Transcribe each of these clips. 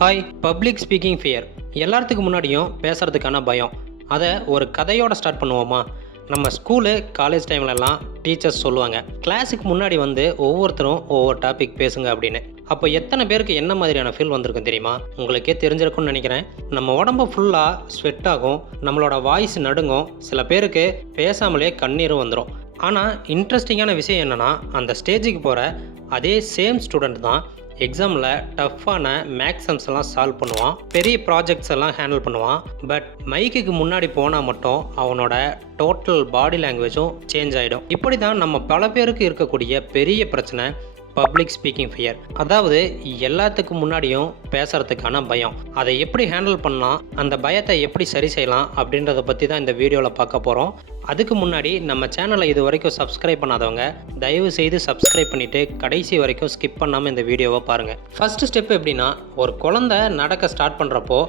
Hi. Public speaking fear. எல்லாத்துக்கு முன்னாடியும் பேசுகிறதுக்கான பயம். அதை ஒரு கதையோடு ஸ்டார்ட் பண்ணுவோமா? நம்ம ஸ்கூலு காலேஜ் டைம்லலாம் டீச்சர்ஸ் சொல்லுவாங்க, கிளாஸுக்கு முன்னாடி வந்து ஒவ்வொருத்தரும் ஒவ்வொரு டாபிக் பேசுங்க அப்படின்னு. அப்போ எத்தனை பேருக்கு என்ன மாதிரியான ஃபீல் வந்திருக்கும் தெரியுமா? உங்களுக்கே தெரிஞ்சிருக்கும்னு நினைக்கிறேன். நம்ம உடம்பு ஃபுல்லாக ஸ்வெட் ஆகும், நம்மளோட வாய்ஸ் நடுங்கும், சில பேருக்கு பேசாமலே கண்ணீரும் வந்துடும். ஆனால் இன்ட்ரெஸ்டிங்கான விஷயம் என்னென்னா, அந்த ஸ்டேஜுக்கு போகிற அதே சேம் ஸ்டூடெண்ட் தான் எக்ஸாமில் டஃப்பான மேக்ஸ் சம்ஸ் எல்லாம் சால்வ் பண்ணுவான், பெரிய ப்ராஜெக்ட்ஸ் எல்லாம் ஹேண்டில் பண்ணுவான். பட் மைக்குக்கு முன்னாடி போனால் மட்டும் அவனோட டோட்டல் பாடி லாங்குவேஜும் சேஞ்ச் ஆகிடும். இப்படி தான் நம்ம பல பேருக்கு இருக்கக்கூடிய பெரிய பிரச்சனை பப்ளிக் ஸ்பீக்கிங் ஃபியர். அதாவது எல்லாத்துக்கு முன்னாடியும் பேசுகிறதுக்கான பயம். அதை எப்படி ஹேண்டில் பண்ணலாம், அந்த பயத்தை எப்படி சரி செய்யலாம் அப்படின்றத பற்றி தான் இந்த வீடியோவில் பார்க்க போகிறோம். அதுக்கு முன்னாடி நம்ம சேனலை இது வரைக்கும் சப்ஸ்கிரைப் பண்ணாதவங்க தயவு செய்து சப்ஸ்கிரைப் பண்ணிவிட்டு கடைசி வரைக்கும் ஸ்கிப் பண்ணாமல் இந்த வீடியோவை பாருங்கள். ஃபஸ்ட்டு ஸ்டெப் எப்படின்னா, ஒரு குழந்தை நடக்க ஸ்டார்ட் பண்ணுறப்போ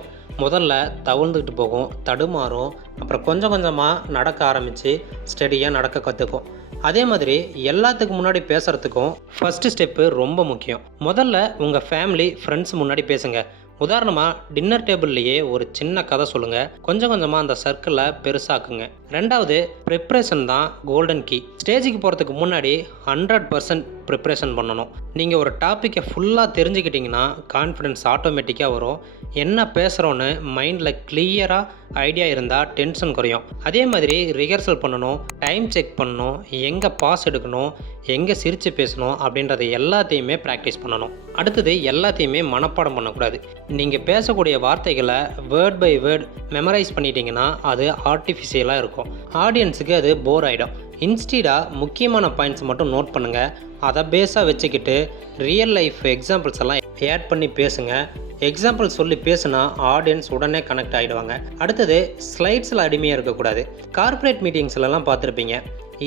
முதல்ல தவிழ்ந்துக்கிட்டு போகும், தடுமாறும், அப்புறம் கொஞ்சம் கொஞ்சமாக நடக்க ஆரம்பித்து ஸ்டெடியாக நடக்க கற்றுக்கும். அதே மாதிரி எல்லாத்துக்கு முன்னாடி பேசுகிறதுக்கும் ஃபஸ்ட்டு ஸ்டெப்பு ரொம்ப முக்கியம். முதல்ல உங்கள் ஃபேமிலி ஃப்ரெண்ட்ஸ் முன்னாடி பேசுங்க. உதாரணமாக டின்னர் டேபிள்லேயே ஒரு சின்ன கதை சொல்லுங்கள், கொஞ்சம் கொஞ்சமாக அந்த சர்க்கிளை பெருசாக்குங்க. ரெண்டாவது, ப்ரிப்ரேஷன் தான் கோல்டன் கீ. ஸ்டேஜுக்கு போகிறதுக்கு முன்னாடி 100% ப்ரிப்ரேஷன் பண்ணணும். நீங்கள் ஒரு டாப்பிக்கை ஃபுல்லாக தெரிஞ்சுக்கிட்டிங்கன்னா கான்ஃபிடென்ஸ் ஆட்டோமேட்டிக்காக வரும். என்ன பேசுகிறோன்னு மைண்டில் கிளியராக ஐடியா இருந்தால் டென்ஷன் குறையும். அதே மாதிரி ரிஹர்சல் பண்ணணும், டைம் செக் பண்ணணும், எங்கே பாஸ் எடுக்கணும், எங்கே சிரித்து பேசணும் அப்படின்றத எல்லாத்தையுமே ப்ராக்டிஸ் பண்ணணும். அடுத்தது, எல்லாத்தையுமே மனப்பாடம் பண்ணக்கூடாது. நீங்கள் பேசக்கூடிய வார்த்தைகளை வேர்ட் பை வேர்ட் மெமரைஸ் பண்ணிட்டீங்கன்னா அது ஆர்டிஃபிஷியலாக இருக்கும், ஆடியன்ஸுக்கு அது போர் ஆகிடும். இன்ஸ்டீடாக முக்கியமான பாயிண்ட்ஸ் மட்டும் நோட் பண்ணுங்கள், அதை பேஸாக வச்சுக்கிட்டு ரியல் லைஃப் எக்ஸாம்பிள்ஸ் எல்லாம் ஆட் பண்ணி பேசுங்க. எக்ஸாம்பிள் சொல்லி பேசுனா ஆடியன்ஸ் உடனே கனெக்ட் ஆகிடுவாங்க. அடுத்தது, ஸ்லைட்ஸில் அடிமையாக இருக்கக்கூடாது. கார்ப்பரேட் மீட்டிங்ஸ்லலாம் பார்த்துருப்பீங்க,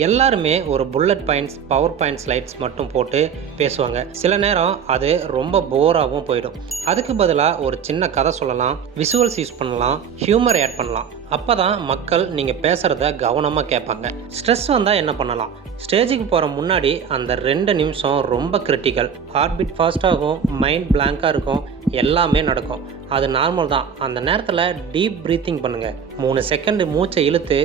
எல்லாருமே ஒரு bullet points, power point slides மட்டும் போட்டு பேசுவாங்க. சில நேரம் அது ரொம்ப போராகவும் போயிடும். அதுக்கு பதிலாக ஒரு சின்ன கதை சொல்லலாம், விஷுவல்ஸ் யூஸ் பண்ணலாம், ஹியூமர் ஆட் பண்ணலாம். அப்போ தான் மக்கள் நீங்கள் பேசுகிறத கவனமாக கேட்பாங்க. ஸ்ட்ரெஸ் வந்தால் என்ன பண்ணலாம்? ஸ்டேஜுக்கு போகிற முன்னாடி அந்த 2 நிமிஷம் ரொம்ப கிரிட்டிக்கல். ஹார்ட் பீட் ஃபாஸ்ட்டாகும், மைண்ட் பிளாங்காக இருக்கும், எல்லாமே நடக்கும். அது நார்மல் தான். அந்த நேரத்தில் டீப் ப்ரீத்திங் பண்ணுங்கள். 3 செகண்ட் மூச்சை இழுத்து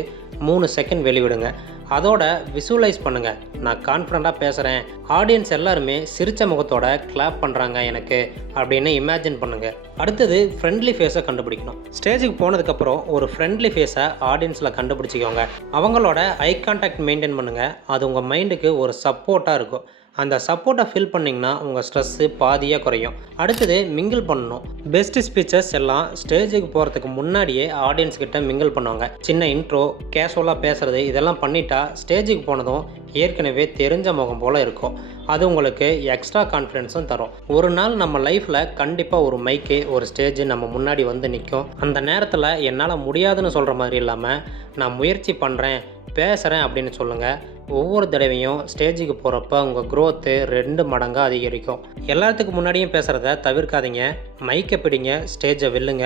3 செகண்ட் வெளிவிடுங்க. அதோட விசுவலைஸ் பண்ணுங்கள், நான் கான்ஃபிடண்ட்டாக பேசுகிறேன், ஆடியன்ஸ் எல்லாருமே சிரித்த முகத்தோட கிளாப் பண்ணுறாங்க எனக்கு அப்படின்னு இமேஜின் பண்ணுங்கள். அடுத்தது, ஃப்ரெண்ட்லி ஃபேஸை கண்டுபிடிக்கணும். ஸ்டேஜுக்கு போனதுக்கப்புறம் ஒரு ஃப்ரெண்ட்லி ஃபேஸை ஆடியன்ஸில் கண்டுபிடிச்சிக்கோங்க. அவங்களோட ஐ கான்டாக்ட் மெயின்டைன் பண்ணுங்கள். அது உங்கள் மைண்டுக்கு ஒரு சப்போர்ட்டாக இருக்கும். அந்த சப்போர்ட்டை ஃபீல் பண்ணிங்கன்னா உங்கள் ஸ்ட்ரெஸ்ஸு பாதியாக குறையும். அடுத்தது, மிங்கிள் பண்ணணும். பெஸ்ட் ஸ்பீச்சர்ஸ் எல்லாம் ஸ்டேஜுக்கு போகிறதுக்கு முன்னாடியே ஆடியன்ஸ் கிட்ட மிங்கிள் பண்ணுவாங்க. சின்ன இன்ட்ரோ, கேஷுவலாக பேசுகிறது, இதெல்லாம் பண்ணிட்டா ஸ்டேஜுக்கு போனதும் ஏற்கனவே தெரிஞ்ச முகம் போல் இருக்கும். அது உங்களுக்கு எக்ஸ்ட்ரா கான்ஃபிடென்ஸும் தரும். ஒரு நாள் நம்ம லைஃப்பில் கண்டிப்பாக ஒரு மைக்கு, ஒரு ஸ்டேஜ் நம்ம முன்னாடி வந்து நிற்கும். அந்த நேரத்தில் என்னால் முடியாதுன்னு சொல்கிற மாதிரி இல்லாமல் நான் முயற்சி பண்ணுறேன், பேசுகிறேன் அப்படின்னு சொல்லுங்கள். ஒவ்வொரு தடவையும் ஸ்டேஜுக்கு போகிறப்ப உங்கள் க்ரோத்து 2 மடங்காக அதிகரிக்கும். எல்லாத்துக்கு முன்னாடியும் பேசுகிறத தவிர்க்காதீங்க. மைக்கை பிடிங்க, ஸ்டேஜை வெல்லுங்க.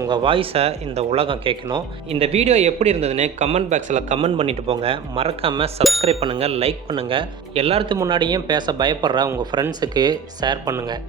உங்கள் வாய்ஸை இந்த உலகம் கேட்கணும். இந்த வீடியோ எப்படி இருந்ததுன்னு கமெண்ட் பாக்ஸில் கமெண்ட் பண்ணிட்டு போங்க. மறக்காமல் சப்ஸ்கிரைப் பண்ணுங்கள், லைக் பண்ணுங்கள். எல்லாத்துக்கு முன்னாடியும் பேச பயப்படுற உங்கள் ஃப்ரெண்ட்ஸுக்கு ஷேர் பண்ணுங்கள்.